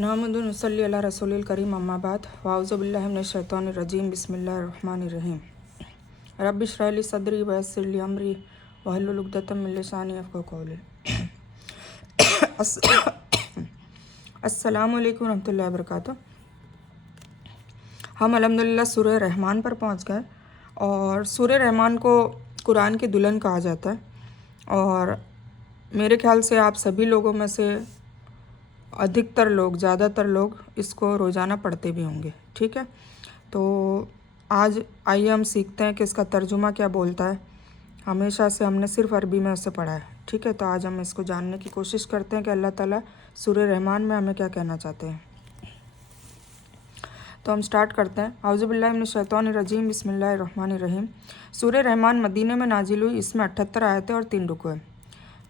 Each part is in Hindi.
नहमदु नसल्ली अला रसूलिल करीम अम्मा बाद वाउज़ु बिल्लाहि मिनश शैतानिर रजीम बिस्मिल्लाहिर रहमानिर रहीम रब्बि इश्रह ली सदरी व यस्सिर ली अमरी वहलुल उक़दतम मिन लिसानी यफ़क़हू क़ौली। अस्सलामु अलैकुम रहमतुल्लाहि व बरकातुहू। हम अल्हम्दुलिल्लाह सूरह रहमान पर पहुंच गए और सूरह रहमान को कुरान की दुल्हन कहा जाता है और मेरे ख्याल से आप सभी लोगों में से अधिकतर लोग, ज़्यादातर लोग इसको रोज़ाना पढ़ते भी होंगे। ठीक है, तो आज आइए हम सीखते हैं कि इसका तर्जुमा क्या बोलता है। हमेशा से हमने सिर्फ़ अरबी में उसे पढ़ा है। ठीक है, तो आज हम इसको जानने की कोशिश करते हैं कि अल्लाह ताला सूरह रहमान में हमें क्या कहना चाहते हैं। तो हम स्टार्ट करते हैं। औज़ु बिल्लाहि मिनश शैतानिर रजीम बिस्मिल्लाहिर रहमानिर रहीम। सूरह रहमान मदीने में नाजिल हुई। इसमें 78 आयतें और 3 रुकू हैं।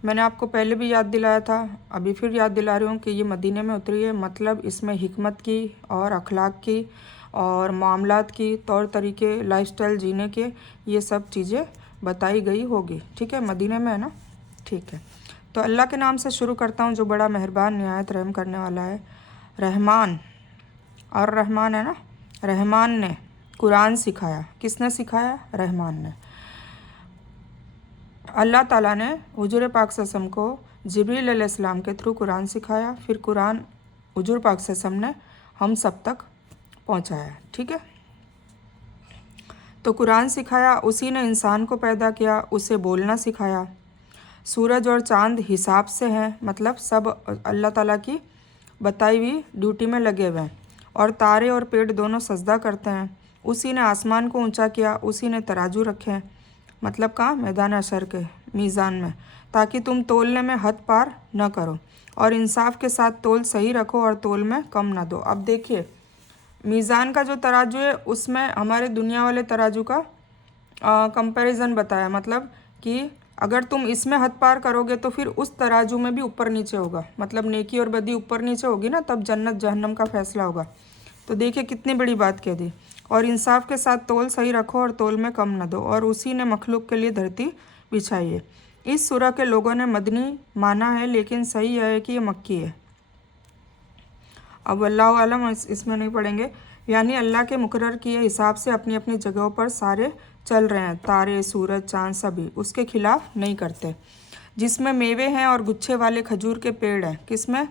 मैंने आपको पहले भी याद दिलाया था, अभी फिर याद दिला रही हूँ कि ये मदीने में उतरी है। मतलब इसमें हिकमत की और अखलाक की और मामलात की, तौर तरीके, लाइफस्टाइल जीने के, ये सब चीज़ें बताई गई होगी। ठीक है, मदीने में है ना। ठीक है, तो अल्लाह के नाम से शुरू करता हूँ जो बड़ा मेहरबान निहायत रहम करने वाला है। रहमान और रहमान है ना। रहमान ने कुरान सिखाया। किसने सिखाया? रहमान ने। अल्लाह ताला ने हुजूर पाक सल्लल्लाहु अलैहि वसल्लम को जिब्रील अलैहिस्सलाम के थ्रू कुरान सिखाया, फिर कुरान हुजूर पाक सल्लल्लाहु अलैहि वसल्लम ने हम सब तक पहुंचाया। ठीक है, तो कुरान सिखाया, उसी ने इंसान को पैदा किया, उसे बोलना सिखाया। सूरज और चांद हिसाब से हैं, मतलब सब अल्लाह ताला की बताई हुई ड्यूटी में लगे हुए हैं। और तारे और पेड़ दोनों सजदा करते हैं। उसी ने आसमान को ऊंचा किया, उसी ने तराजू रखे हैं, मतलब कहाँ? मैदान अशर के मीज़ान में, ताकि तुम तोलने में हद पार न करो और इंसाफ के साथ तोल सही रखो और तोल में कम ना दो। अब देखिए, मीज़ान का जो तराजू है उसमें हमारे दुनिया वाले तराजू का कंपैरिजन बताया, मतलब कि अगर तुम इसमें हद पार करोगे तो फिर उस तराजू में भी ऊपर नीचे होगा, मतलब नेकी और बदी ऊपर नीचे होगी ना, तब जन्नत जहन्नम का फैसला होगा। तो देखिए कितनी बड़ी बात कह दी। और इंसाफ के साथ तोल सही रखो और तोल में कम न दो। और उसी ने मखलूक के लिए धरती बिछाई है। इस सूरह के लोगों ने मदनी माना है, लेकिन सही है कि ये मक्की है। अब अल्लाह आलम इसमें नहीं पढ़ेंगे। यानी अल्लाह के मुकर्रर किए हिसाब से अपनी अपनी जगहों पर सारे चल रहे हैं। तारे, सूरज, चाँद सभी उसके खिलाफ नहीं करते। जिसमें मेवे हैं और गुच्छे वाले खजूर के पेड़ हैं। किसमें?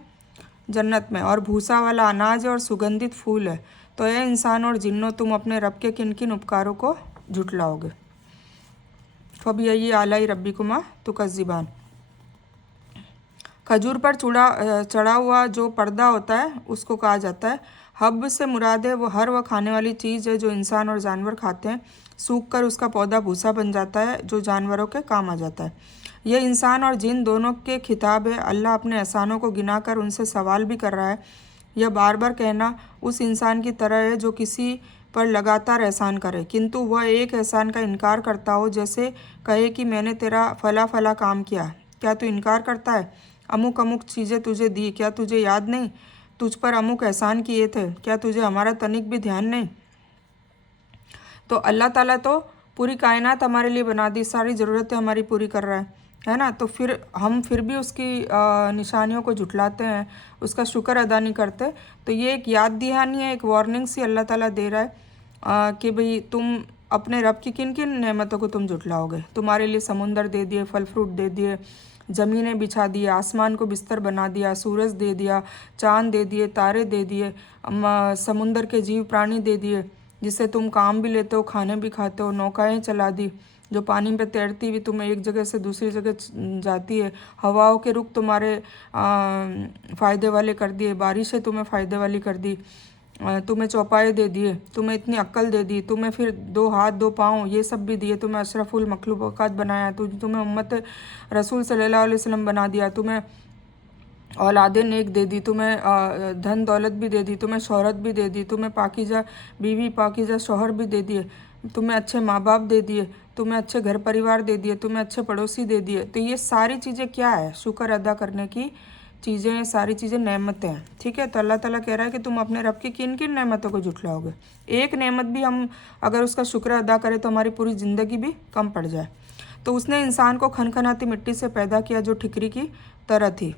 जन्नत में। और भूसा वाला अनाज और सुगंधित फूल है। तो ये इंसान और जिन्नों, तुम अपने रब के किन किन उपकारों को झुटलाओगे। फबिअय्यि आलाई रब्बिकुमा तुकज़्ज़िबान। खजूर पर चढ़ा हुआ जो पर्दा होता है उसको कहा जाता है हब। से मुराद है वो हर वह खाने वाली चीज़ है जो इंसान और जानवर खाते हैं। सूख कर उसका पौधा भूसा बन जाता है जो जानवरों के काम आ जाता है। यह इंसान और जिन दोनों के खिताब है। अल्लाह अपने एहसानों को गिनाकर उनसे सवाल भी कर रहा है। यह बार बार कहना उस इंसान की तरह है जो किसी पर लगातार एहसान करे, किंतु वह एक एहसान का इनकार करता हो। जैसे कहे कि मैंने तेरा फला फला काम किया, क्या तू इनकार करता है? अमुक अमुक चीज़ें तुझे दी, क्या तुझे याद नहीं? तुझ पर अमुक एहसान किए थे, क्या तुझे हमारा तनिक भी ध्यान नहीं? तो अल्लाह ताला तो पूरी कायनात हमारे लिए बना दी, सारी ज़रूरतें हमारी पूरी कर रहा है ना। तो फिर हम फिर भी उसकी निशानियों को झुटलाते हैं, उसका शुक्र अदा नहीं करते। तो ये एक याद दहानी है, एक वार्निंग सी अल्लाह ताला दे रहा है कि भाई तुम अपने रब की किन किन नेमतों को तुम झुटलाओगे। तुम्हारे लिए समुंदर दे दिए, फल फ्रूट दे दिए, ज़मीनें बिछा दी, आसमान को बिस्तर बना दिया, सूरज दे दिया, चाँद दे दिए, तारे दे दिए, समुंदर के जीव प्राणी दे दिए जिससे तुम काम भी लेते हो, खाने भी खाते हो। नौकाएं चला दी जो पानी पे तैरती हुई तुम्हें एक जगह से दूसरी जगह जाती है। हवाओं के रुख तुम्हारे फ़ायदे वाले कर दिए, बारिशें तुम्हें फ़ायदे वाली कर दी, तुम्हें चौपाए दे दिए, तुम्हें इतनी अक्ल दे दी, तुम्हें फिर 2 हाथ 2 पाँव ये सब भी दिए, तुम्हें अशरफुल मखलूक़ात बनाया, तुम्हें उम्मत रसूल सल्लल्लाहु अलैहि वसल्लम बना दिया, तुम्हें औलादे नेक दे दी, तुम्हें धन दौलत भी दे दी, तुम्हें शोहरत भी दे दी, तुम्हें पाकीज़ा बीवी पाकीज़ा शोहर भी दे दिए, तुम्हें अच्छे माँ बाप दे दिए, तुम्हें अच्छे घर परिवार दे दिए, तुम्हें अच्छे पड़ोसी दे दिए। तो ये सारी चीज़ें क्या है? शुक्र अदा करने की चीज़ें, सारी चीज़ें नेमतें हैं। ठीक है, तो अल्लाह ताला कह रहा है कि तुम अपने रब की किन किन नेमतों को झुटलाओगे। एक नेमत भी हम अगर उसका शुक्र अदा करें तो हमारी पूरी ज़िंदगी भी कम पड़ जाए। तो उसने इंसान को खनखनाती मिट्टी से पैदा किया जो ठिकरी की तरह थी।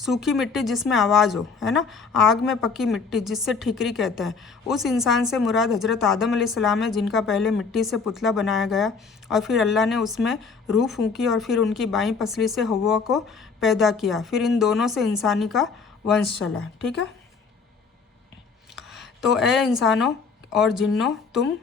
सूखी मिट्टी जिसमें आवाज़ हो, है ना, आग में पकी मिट्टी जिससे ठिकरी कहते हैं। उस इंसान से मुराद हज़रत आदम अलैहिस्सलाम है, जिनका पहले मिट्टी से पुतला बनाया गया और फिर अल्लाह ने उसमें रूह फूंकी और फिर उनकी बाईं पसली से हवा को पैदा किया। फिर इन दोनों से इंसानी का वंश चला। ठीक है, तो ए इंसानों और जिन्नों, तुम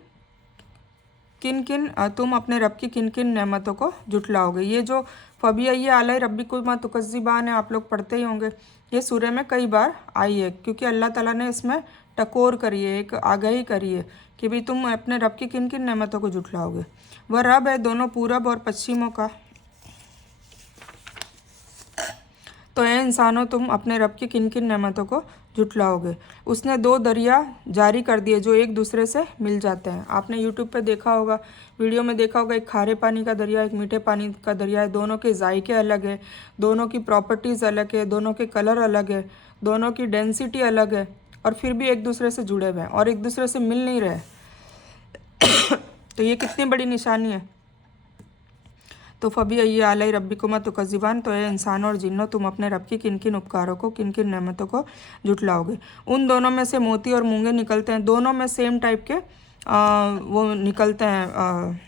अपने रब की किन किन नेमतों को जुटलाओगे। ये जो फ़बिअय्यि आलाइ रब्बिकुमा तुकज़्ज़िबान है, आप लोग पढ़ते ही होंगे, ये सूरह में कई बार आई है क्योंकि अल्लाह ताला ने इसमें टकोर करी है, एक आगाही करी है कि भाई तुम अपने रब की किन किन नेमतों को जुटलाओगे। वह रब है दोनों पूरब और पश्चिमों का। तो ए इंसानों, तुम अपने रब की किन किन नेमतों को जुटलाओगे। उसने 2 दरिया जारी कर दिए जो एक दूसरे से मिल जाते हैं। आपने यूट्यूब पे देखा होगा, वीडियो में देखा होगा, एक खारे पानी का दरिया, एक मीठे पानी का दरिया है। दोनों के जायके अलग है, दोनों की प्रॉपर्टीज़ अलग है, दोनों के कलर अलग है, दोनों की डेंसिटी अलग है और फिर भी एक दूसरे से जुड़े हुए हैं और एक दूसरे से मिल नहीं रहे। तो ये कितनी बड़ी निशानी है। तो फ़बिअय्यि आलाइ रब्बिकुमा तुकज़्ज़िबान, तो ये इंसानों और जिन्नों, तुम अपने रब की किन किन उपकारों को, किन किन नेमतों को जुटलाओगे। उन दोनों में से मोती और मूंगे निकलते हैं, दोनों में सेम टाइप के वो निकलते हैं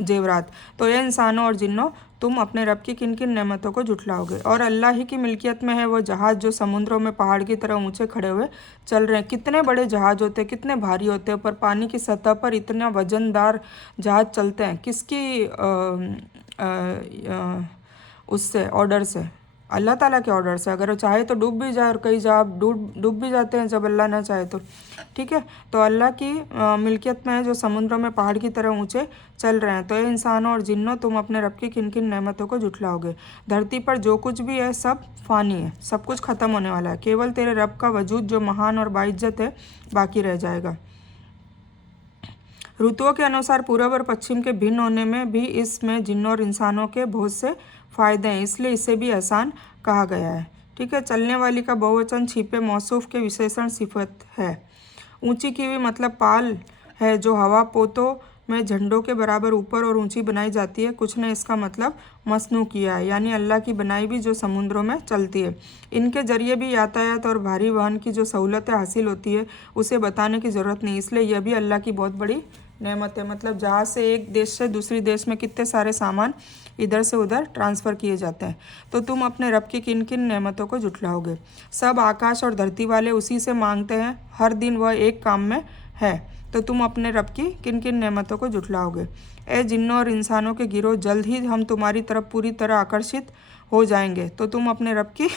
जेवरात। तो ये इंसानों और जिन्नों, तुम अपने रब की किन किन नेमतों को जुटलाओगे। और अल्लाह ही की मिल्कियत में है वो जहाज़ जो समुद्रों में पहाड़ की तरह ऊंचे खड़े हुए चल रहे हैं। कितने बड़े जहाज़ होते हैं, कितने भारी होते हैं, पर पानी की सतह पर इतना वजनदार जहाज़ चलते हैं। किसकी उससे ऑर्डर से, अल्लाह ताला के ऑर्डर से। अगर वो चाहे तो डूब भी जाए और कई जगह डूब भी जाते हैं जब अल्लाह ना चाहे तो। ठीक है, तो अल्लाह की मिल्कियत में है जो समुद्रों में पहाड़ की तरह ऊंचे चल रहे हैं। तो ये इंसानों और जिन्नों, तुम अपने रब की किन किन नेमतों को जुटलाओगे। धरती पर जो कुछ भी है सब फ़ानी है, सब कुछ ख़त्म होने वाला है, केवल तेरे रब का वजूद जो महान और बाइज्जत है बाकी रह जाएगा। ऋतुओं के अनुसार पूरब और पश्चिम के भिन्न होने में भी इसमें जिन्नों और इंसानों के बहुत से फ़ायदे हैं, इसलिए इसे भी एहसान कहा गया है। ठीक है, चलने वाली का बहुवचन छिपे मौसूफ के विशेषण सिफत है। ऊंची की हुई मतलब पाल है जो हवा पोतों में झंडों के बराबर ऊपर और ऊंची बनाई जाती है। कुछ ने इसका मतलब मसनू किया है, यानी अल्लाह की बनाई भी जो समुद्रों में चलती है। इनके जरिए भी यातायात और भारी वाहन की जो सहूलतें हासिल होती है उसे बताने की ज़रूरत नहीं, इसलिए यह भी अल्लाह की बहुत बड़ी नेमत है। मतलब जहाज़ से एक देश से दूसरी देश में कितने सारे सामान इधर से उधर ट्रांसफ़र किए जाते हैं। तो तुम अपने रब की किन किन नेमतों को जुटलाओगे। सब आकाश और धरती वाले उसी से मांगते हैं, हर दिन वह एक काम में है। तो तुम अपने रब की किन किन नेमतों को जुटलाओगे। ए जिन्नों और इंसानों के गिरोह, जल्द ही हम तुम्हारी तरफ पूरी तरह आकर्षित हो जाएंगे। तो तुम अपने रब की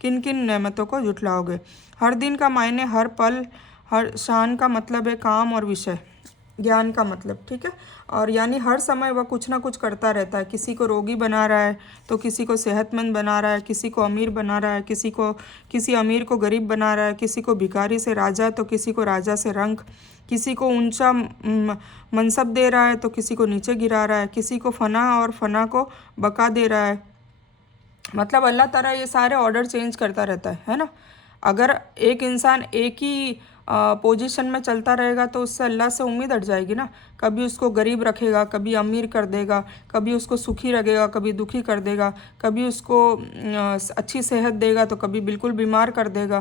किन किन नेमतों को जुटलाओगे। हर दिन का मायने हर पल, हर शान का मतलब है काम और विषय, ज्ञान का मतलब। ठीक है, और यानी हर समय वह कुछ ना कुछ करता रहता है। किसी को रोगी बना रहा है तो किसी को सेहतमंद बना रहा है, किसी को अमीर बना रहा है, किसी अमीर को गरीब बना रहा है, किसी को भिखारी से राजा तो किसी को राजा से रंक, किसी को ऊंचा मनसब दे रहा है तो किसी को नीचे गिरा रहा है, किसी को फना और फना को बका दे रहा है। मतलब अल्लाह ताला ये सारे ऑर्डर चेंज करता रहता है ना। अगर एक इंसान एक ही पोजीशन में चलता रहेगा तो उससे अल्लाह से उम्मीद हट जाएगी ना। कभी उसको गरीब रखेगा, कभी अमीर कर देगा, कभी उसको सुखी रखेगा, कभी दुखी कर देगा, कभी उसको अच्छी सेहत देगा तो कभी बिल्कुल बीमार कर देगा,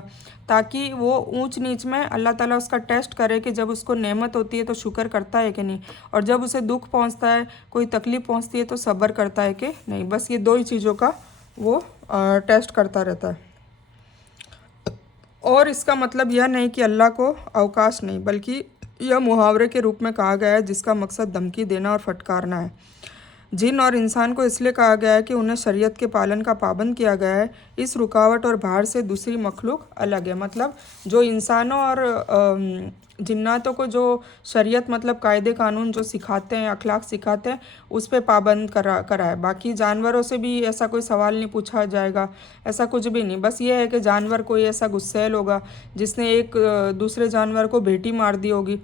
ताकि वो ऊंच नीच में अल्लाह ताला उसका टेस्ट करे कि जब उसको नेमत होती है तो शुक्र करता है कि नहीं, और जब उसे दुख पहुंचता है, कोई तकलीफ़ पहुंचती है तो सब्र करता है कि नहीं। बस ये 2 ही चीज़ों का वो टेस्ट करता रहता है। और इसका मतलब यह नहीं कि अल्लाह को अवकाश नहीं, बल्कि यह मुहावरे के रूप में कहा गया है जिसका मकसद धमकी देना और फटकारना है। जिन और इंसान को इसलिए कहा गया है कि उन्हें शरीयत के पालन का पाबंद किया गया है। इस रुकावट और भार से दूसरी मखलूक अलग है। मतलब जो इंसानों और जिन्नातों को जो शरीयत मतलब कायदे कानून जो सिखाते हैं, अखलाक सिखाते हैं, उस पे पाबंद करा है। बाकी जानवरों से भी ऐसा कोई सवाल नहीं पूछा जाएगा, ऐसा कुछ भी नहीं। बस ये है कि जानवर कोई ऐसा गुस्सैल होगा जिसने एक दूसरे जानवर को भेटी मार दी होगी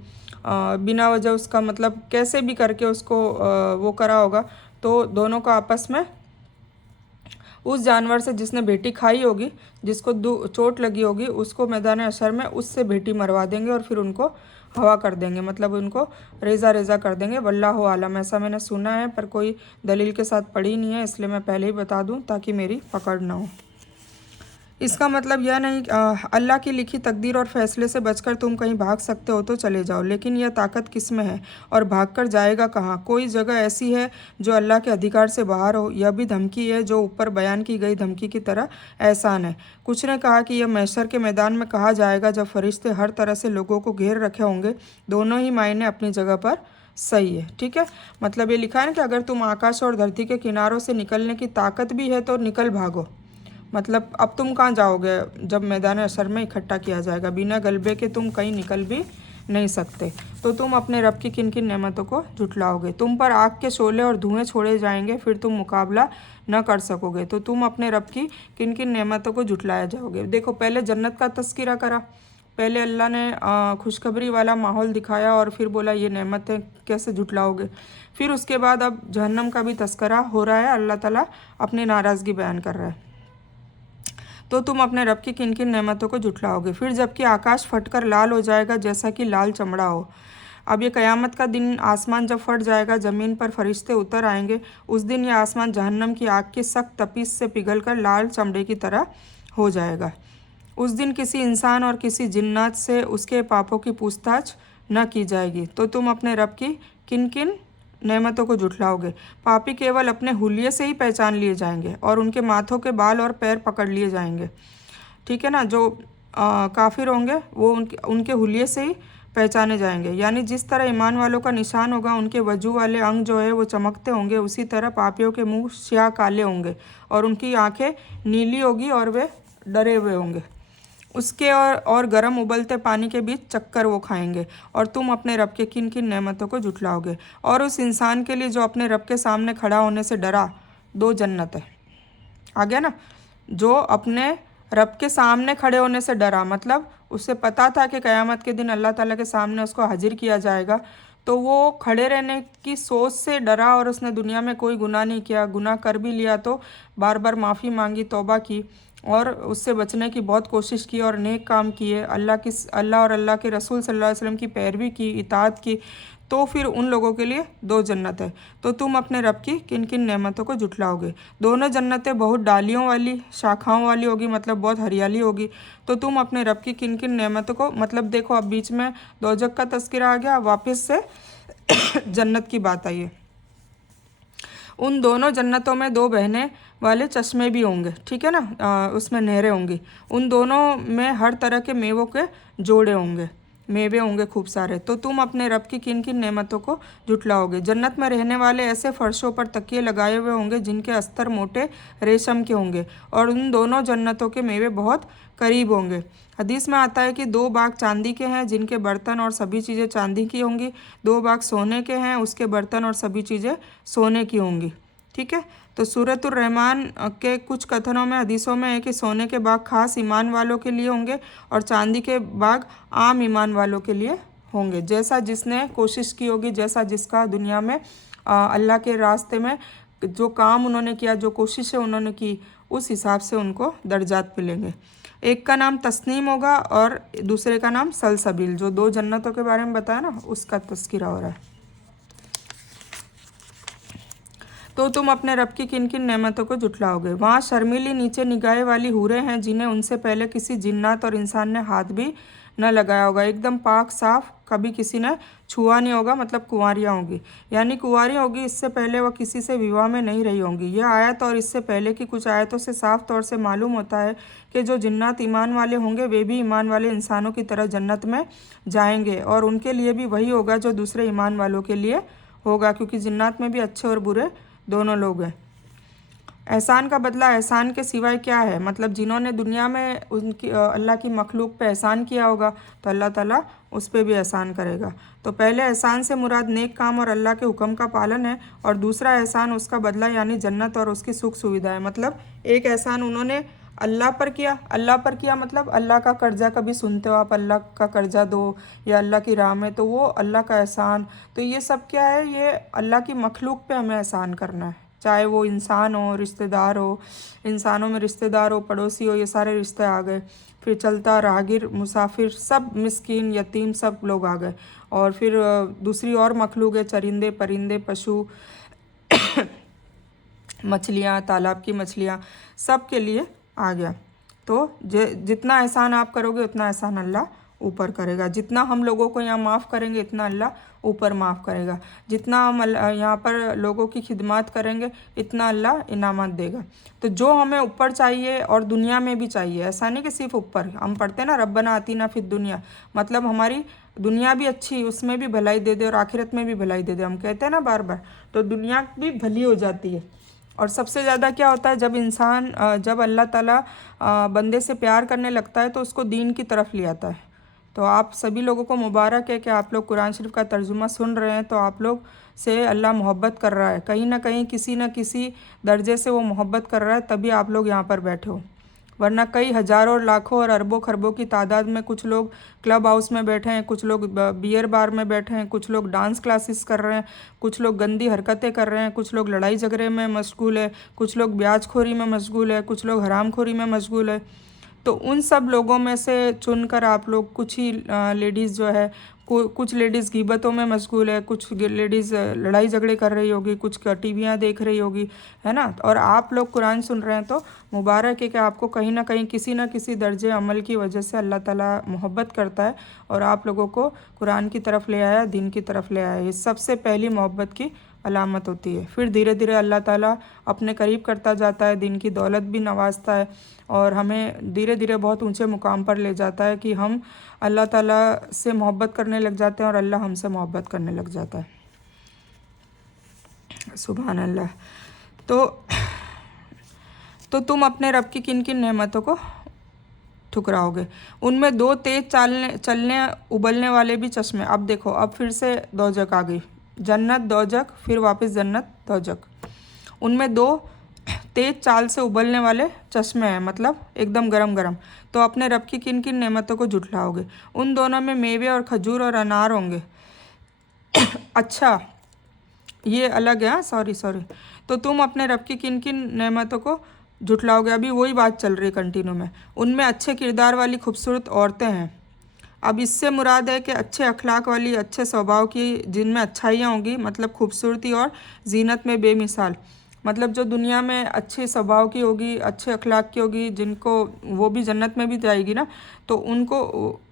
बिना वजह, उसका मतलब कैसे भी करके उसको वो करा होगा, तो दोनों को आपस में उस जानवर से जिसने भेटी खाई होगी, जिसको चोट लगी होगी, उसको मैदान अशर में उससे भेटी मरवा देंगे और फिर उनको हवा कर देंगे, मतलब उनको रेज़ा रेज़ा कर देंगे। वल्लाहु आलम, ऐसा मैंने सुना है पर कोई दलील के साथ पढ़ी नहीं है, इसलिए मैं पहले ही बता दूं ताकि मेरी पकड़ ना हो। इसका मतलब यह नहीं अल्लाह की लिखी तकदीर और फैसले से बचकर तुम कहीं भाग सकते हो तो चले जाओ, लेकिन यह ताकत किस में है और भागकर जाएगा कहाँ? कोई जगह ऐसी है जो अल्लाह के अधिकार से बाहर हो? यह भी धमकी है जो ऊपर बयान की गई धमकी की तरह एहसान है। कुछ ने कहा कि यह महशर के मैदान में कहा जाएगा जब फरिश्ते हर तरह से लोगों को घेर रखे होंगे। दोनों ही मायने अपनी जगह पर सही है। ठीक है, मतलब ये लिखा है ना कि अगर तुम आकाश और धरती के किनारों से निकलने की ताकत भी है तो निकल भागो। मतलब अब तुम कहाँ जाओगे जब मैदान असर में इकट्ठा किया जाएगा? बिना गलबे के तुम कहीं निकल भी नहीं सकते। तो तुम अपने रब की किन किन नेमतों को झुटलाओगे? तुम पर आग के शोले और धुएं छोड़े जाएंगे, फिर तुम मुकाबला न कर सकोगे। तो तुम अपने रब की किन किन नेमतों को झुटलाया जाओगे? देखो, पहले जन्नत का तस्करा करा, पहले अल्लाह ने खुशखबरी वाला माहौल दिखाया और फिर बोला ये नेमतें कैसे झुटलाओगे। फिर उसके बाद अब जहन्नम का भी तस्करा हो रहा है, अल्लाह ताला अपनी नाराज़गी बयान कर रहा है। तो तुम अपने रब की किन किन नेमतों को झुटलाओगे? फिर जबकि आकाश फटकर लाल हो जाएगा जैसा कि लाल चमड़ा हो। अब ये क़यामत का दिन, आसमान जब फट जाएगा, ज़मीन पर फरिश्ते उतर आएंगे, उस दिन ये आसमान जहन्नम की आग की सख्त तपीस से पिघलकर लाल चमड़े की तरह हो जाएगा। उस दिन किसी इंसान और किसी जिन्नात से उसके पापों की पूछताछ न की जाएगी। तो तुम अपने रब की किन किन नेमतों को झुठलाओगे? पापी केवल अपने हुलिये से ही पहचान लिए जाएंगे और उनके माथों के बाल और पैर पकड़ लिए जाएंगे। ठीक है ना, जो काफिर होंगे वो उनके हुलिये से ही पहचाने जाएंगे। यानी जिस तरह ईमान वालों का निशान होगा उनके वजू वाले अंग जो है वो चमकते होंगे, उसी तरह पापियों के मुंह स्याह काले होंगे और उनकी आंखें नीली होगी और वे डरे हुए होंगे। उसके और गर्म उबलते पानी के बीच चक्कर वो खाएंगे। और तुम अपने रब के किन किन नेमतों को झुटलाओगे? और उस इंसान के लिए जो अपने रब के सामने खड़ा होने से डरा, 2 जन्नत है। आ गया ना? जो अपने रब के सामने खड़े होने से डरा, मतलब उसे पता था कि क़यामत के दिन अल्लाह ताला के सामने उसको हाजिर किया जाएगा, तो वो खड़े रहने की सोच से डरा और उसने दुनिया में कोई गुनाह नहीं किया। गुनाह कर भी लिया तो बार बार माफ़ी मांगी, तौबा की और उससे बचने की बहुत कोशिश की और नेक काम किए, अल्लाह और अल्लाह के रसूल सल्लल्लाहु अलैहि वसल्लम की पैरवी की, इताअत की, तो फिर उन लोगों के लिए 2 जन्नत है। तो तुम अपने रब की किन किन नेमतों को झुटलाओगे? दोनों जन्नतें बहुत डालियों वाली, शाखाओं वाली होगी, मतलब बहुत हरियाली होगी। तो तुम अपने रब की किन किन नेमतों को, मतलब देखो अब बीच में दोजख का तस्करा आ गया, वापस से जन्नत की बात आई है। उन दोनों जन्नतों में 2 बहने वाले चश्मे भी होंगे। ठीक है ना, उसमें नहरें होंगी। उन दोनों में हर तरह के मेवों के जोड़े होंगे, मेवे होंगे खूब सारे। तो तुम अपने रब की किन किन नेमतों को झुटलाओगे? जन्नत में रहने वाले ऐसे फर्शों पर तकिए लगाए हुए होंगे जिनके अस्तर मोटे रेशम के होंगे और उन दोनों जन्नतों के मेवे बहुत करीब होंगे। हदीस में आता है कि 2 बाग चांदी के हैं जिनके बर्तन और सभी चीज़ें चांदी की होंगी, 2 बाग सोने के हैं उसके बर्तन और सभी चीज़ें सोने की होंगी। ठीक है, तो सूरतुर रहमान के कुछ कथनों में, हदीसों में है कि सोने के बाग खास ईमान वालों के लिए होंगे और चांदी के बाग आम ईमान वालों के लिए होंगे। जैसा जिसने कोशिश की होगी, जैसा जिसका दुनिया में अल्लाह के रास्ते में जो काम उन्होंने किया, जो कोशिशें उन्होंने की, उस हिसाब से उनको दर्जात मिलेंगे। एक का नाम तस्नीम होगा और दूसरे का नाम सलसबील। जो 2 जन्नतों के बारे में बताया ना, उसका तस्करा हो रहा है। तो तुम अपने रब की किन किन नेमतों को झुटलाओगे? वहाँ शर्मीली नीचे निगाहे वाली हूरें हैं जिन्हें उनसे पहले किसी जिन्नात और इंसान ने हाथ भी न लगाया होगा, एकदम पाक साफ, कभी किसी ने छुआ नहीं होगा, मतलब कुंवारियाँ होंगी। यानी कुंवारी होगी, इससे पहले वह किसी से विवाह में नहीं रही होंगी। यह आयत और इससे पहले की कुछ आयतों से साफ तौर से मालूम होता है कि जो जिन्नात ईमान वाले होंगे वे भी ईमान वाले इंसानों की तरह जन्नत में जाएंगे और उनके लिए भी वही होगा जो दूसरे ईमान वालों के लिए होगा, क्योंकि जिन्नात में भी अच्छे और बुरे दोनों लोग हैं। एहसान का बदला एहसान के सिवाय क्या है? मतलब जिन्होंने दुनिया में उनकी अल्लाह की मखलूक पे एहसान किया होगा तो अल्लाह ताला उस पर भी एहसान करेगा। तो पहले एहसान से मुराद नेक काम और अल्लाह के हुक्म का पालन है और दूसरा एहसान उसका बदला यानी जन्नत और उसकी सुख सुविधा है। मतलब एक एहसान उन्होंने अल्लाह पर किया मतलब अल्लाह का कर्जा, कभी सुनते हो आप अल्लाह का कर्जा दो या अल्लाह की राह में, तो वो अल्लाह का एहसान। तो ये सब क्या है? ये अल्लाह की मखलूक पे हमें एहसान करना है, चाहे वो इंसान हो, रिश्तेदार हो, इंसानों में रिश्तेदार हो, पड़ोसी हो, ये सारे रिश्ते आ गए। फिर चलता, राहगीर, मुसाफिर, सब मिस्कीन, यतीम, सब लोग आ गए। और फिर दूसरी और मखलूक है, चरिंदे, परिंदे, पशु, मछलियाँ, तालाब की मछलियाँ, सब के लिए आ गया। तो जितना एहसान आप करोगे उतना एहसान अल्लाह ऊपर करेगा। जितना हम लोगों को यहाँ माफ़ करेंगे इतना अल्लाह ऊपर माफ़ करेगा। जितना हम यहाँ पर लोगों की खिदमत करेंगे इतना अल्लाह इनामत देगा। तो जो हमें ऊपर चाहिए और दुनिया में भी चाहिए, ऐसा नहीं कि सिर्फ ऊपर। हम पढ़ते हैं ना रब्बना आतीना फिद दुनिया, मतलब हमारी दुनिया भी अच्छी, उसमें भी भलाई दे दे और आखिरत में भी भलाई दे दे, हम कहते हैं ना बार बार, तो दुनिया भी भली हो जाती है। और सबसे ज़्यादा क्या होता है, जब इंसान जब अल्लाह ताला बंदे से प्यार करने लगता है तो उसको दीन की तरफ ले आता है। तो आप सभी लोगों को मुबारक है कि आप लोग कुरान शरीफ का तर्जुमा सुन रहे हैं, तो आप लोग से अल्लाह मोहब्बत कर रहा है, कहीं ना कहीं किसी न किसी दर्जे से वो मोहब्बत कर रहा है, तभी आप लोग यहाँ पर बैठे हो। वरना कई हज़ारों और लाखों और अरबों खरबों की तादाद में कुछ लोग क्लब हाउस में बैठे हैं, कुछ लोग बियर बार में बैठे हैं, कुछ लोग डांस क्लासेस कर रहे हैं, कुछ लोग गंदी हरकतें कर रहे हैं, कुछ लोग लड़ाई झगड़े में मशगूल है, कुछ लोग ब्याजखोरी में मशगूल है, कुछ लोग हरामखोरी में मशगूल है। तो उन सब लोगों में से चुनकर आप लोग कुछ ही लेडीज़ जो है, कुछ लेडीज़ गीबतों में मशगूल है, कुछ लेडीज़ लड़ाई झगड़े कर रही होगी, कुछ टीवियाँ देख रही होगी, है ना। और आप लोग कुरान सुन रहे हैं, तो मुबारक है कि आपको कहीं ना कहीं किसी न किसी दर्जे अमल की वजह से अल्लाह ताला मोहब्बत करता है और आप लोगों को कुरान की तरफ ले आया, दीन की तरफ ले आया। ये सबसे पहली मोहब्बत की अलामत होती है। फिर धीरे धीरे अल्लाह ताला अपने करीब करता जाता है, दिन की दौलत भी नवाजता है और हमें धीरे धीरे बहुत ऊंचे मुकाम पर ले जाता है कि हम अल्लाह ताला से मोहब्बत करने लग जाते हैं और अल्लाह हमसे मोहब्बत करने लग जाता है। सुभान अल्लाह। तो तुम अपने रब की किन किन नेमतों को ठुकराओगे। उनमें दो तेज चलने उबलने वाले भी चश्मे। अब देखो, अब फिर से दोजक आ गई, जन्नत दोजक, फिर वापस जन्नत दोजक। उनमें दो तेज चाल से उबलने वाले चश्मे हैं, मतलब एकदम गरम गरम। तो अपने रब की किन किन नेमतों को झुठलाओगे। उन दोनों में मेवे और खजूर और अनार होंगे। अच्छा, ये अलग है, सॉरी। तो तुम अपने रब की किन किन नेमतों को झुठलाओगे। अभी वही बात चल रही है कंटिन्यू में। उनमें अच्छे किरदार वाली खूबसूरत औरतें हैं। अब इससे मुराद है कि अच्छे अखलाक वाली, अच्छे स्वभाव की, जिनमें अच्छाइयाँ होंगी, मतलब खूबसूरती और जीनत में बेमिसाल। मतलब जो दुनिया में अच्छे स्वभाव की होगी, अच्छे अखलाक की होगी, जिनको वो भी जन्नत में भी जाएगी ना, तो उनको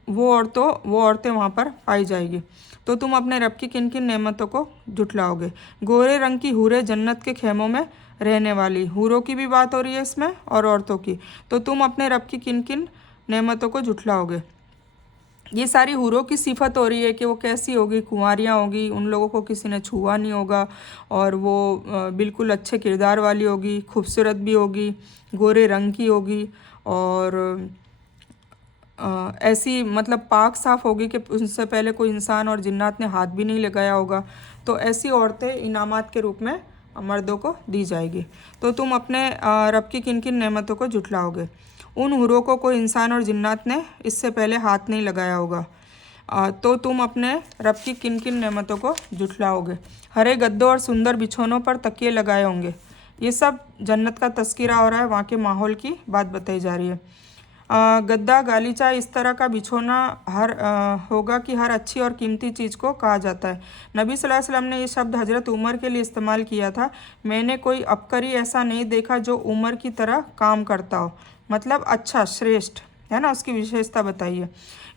वो औरतें वहाँ पर पाई जाएगी। तो तुम अपने रब की किन किन नेमतों को झुठलाओगे। गोरे रंग की हूरें जन्नत के खेमों में रहने वाली। हूरों की भी बात हो रही है इसमें और औरतों की। तो तुम अपने रब की किन किन नेमतों को झुठलाओगे। ये सारी हूरों की सिफत हो रही है कि वो कैसी होगी, कुंवारियाँ होगी, उन लोगों को किसी ने छुआ नहीं होगा और वो बिल्कुल अच्छे किरदार वाली होगी, खूबसूरत भी होगी, गोरे रंग की होगी और ऐसी मतलब पाक साफ़ होगी कि उनसे पहले कोई इंसान और जिन्नात ने हाथ भी नहीं लगाया होगा। तो ऐसी औरतें इनामात के रूप में मर्दों को दी जाएगी। तो तुम अपने रब की किन किन नेमतों को झुठलाओगे। उन हुरों को कोई इंसान और जिन्नात ने इससे पहले हाथ नहीं लगाया होगा। तो तुम अपने रब की किन किन नेमतों को झुठलाओगे। हरे गद्दों और सुंदर बिछौनों पर तकिए लगाए होंगे। ये सब जन्नत का तस्करा हो रहा है, वहाँ के माहौल की बात बताई जा रही है। गद्दा गालीचा इस तरह का बिछोना होगा कि हर अच्छी और कीमती चीज़ को कहा जाता है। नबी सल्लल्लाहु अलैहि वसल्लम ने ये शब्द हज़रत उमर के लिए इस्तेमाल किया था। मैंने कोई अबकरी ऐसा नहीं देखा जो उमर की तरह काम करता हो, मतलब अच्छा, श्रेष्ठ, है ना, उसकी विशेषता बताइए।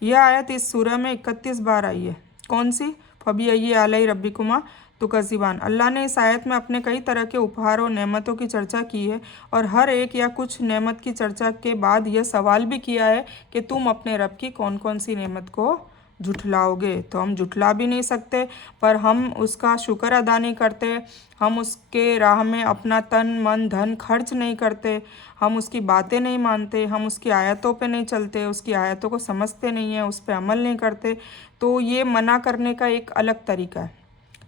यह आयत इस सूरह में 31 बार आई है। कौन सी। फबी आलई रब्बिकुमा तुकज़िबान। अल्लाह ने इस आयत में अपने कई तरह के उपहार और नेमतों की चर्चा की है और हर एक या कुछ नेमत की चर्चा के बाद यह सवाल भी किया है कि तुम अपने रब की कौन कौन सी नेमत को झुठलाओगे। तो हम झुठला भी नहीं सकते, पर हम उसका शुक्र अदा नहीं करते, हम उसके राह में अपना तन मन धन खर्च नहीं करते, हम उसकी बातें नहीं मानते, हम उसकी आयतों पे नहीं चलते, उसकी आयतों को समझते नहीं हैं, उस पर अमल नहीं करते। तो ये मना करने का एक अलग तरीका है।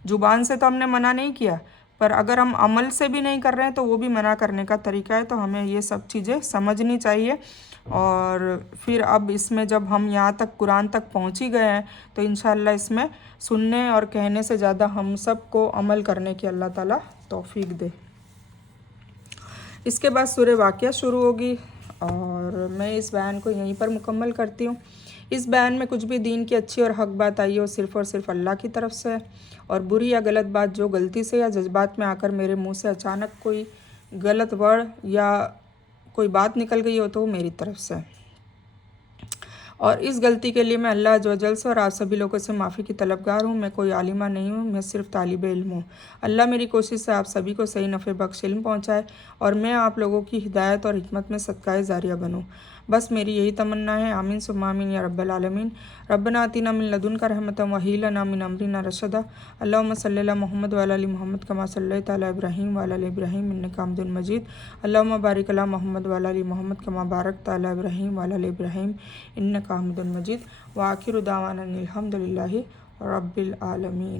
जुबान से तो हमने मना नहीं किया, पर अगर हम अमल से भी नहीं कर रहे हैं तो वो भी मना करने का तरीका है। तो हमें ये सब चीज़ें समझनी चाहिए। और फिर अब इसमें जब हम यहाँ तक कुरान तक पहुँच ही गए हैं तो इंशाअल्लाह इसमें सुनने और कहने से ज़्यादा हम सब को अमल करने की अल्लाह ताला तौफीक दे। इसके बाद सूरह वाक़िया शुरू होगी और मैं इस बयान को यहीं पर मुकम्मल करती हूँ। इस बयान में कुछ भी दीन की अच्छी और हक बात आई हो सिर्फ़ और सिर्फ अल्लाह की तरफ से है, और बुरी या गलत बात जो गलती से या जज्बात में आकर मेरे मुंह से अचानक कोई गलत वर्ड या कोई बात निकल गई हो तो वो मेरी तरफ से है। और इस गलती के लिए मैं अल्लाह अज़्ज़ व जल से और आप सभी लोगों से माफ़ी की तलबगार हूँ। मैं कोई आलिमा नहीं हूँ, मैं सिर्फ तालिब इल्म हूँ। अल्लाह मेरी कोशिश से आप सभी को सही नफ़े बख्श इल्म पहुँचाए और मैं आप लोगों की हिदायत और हिकमत में सदकाए जारिया बनूँ। बस मेरी यही तमन्ना है। आमीन सुम्मा आमीन या रब्बल आलमीन। रब्बना आतिना मिन लदुनका रहमतन व हय्यि लना मिन अमरिना रशदा। अल्लाहुम्मा सल्लि अला मुहम्मद व अला आलि मुहम्मद कमा सल्लैता अला इब्राहीम व अला आलि इब्राहीम इन्नका हमीदुम मजीद। अल्लाहुम्मा बारिक अला मुहम्मद व अला आलि मुहम्मद कमा बारकता अला इब्राहीम व अला आलि इब्राहीम इन्नका हमीदुम मजीद। व आखिरु दावाना अनिल हम्दुलिल्लाहि रब्बिल आलमीन।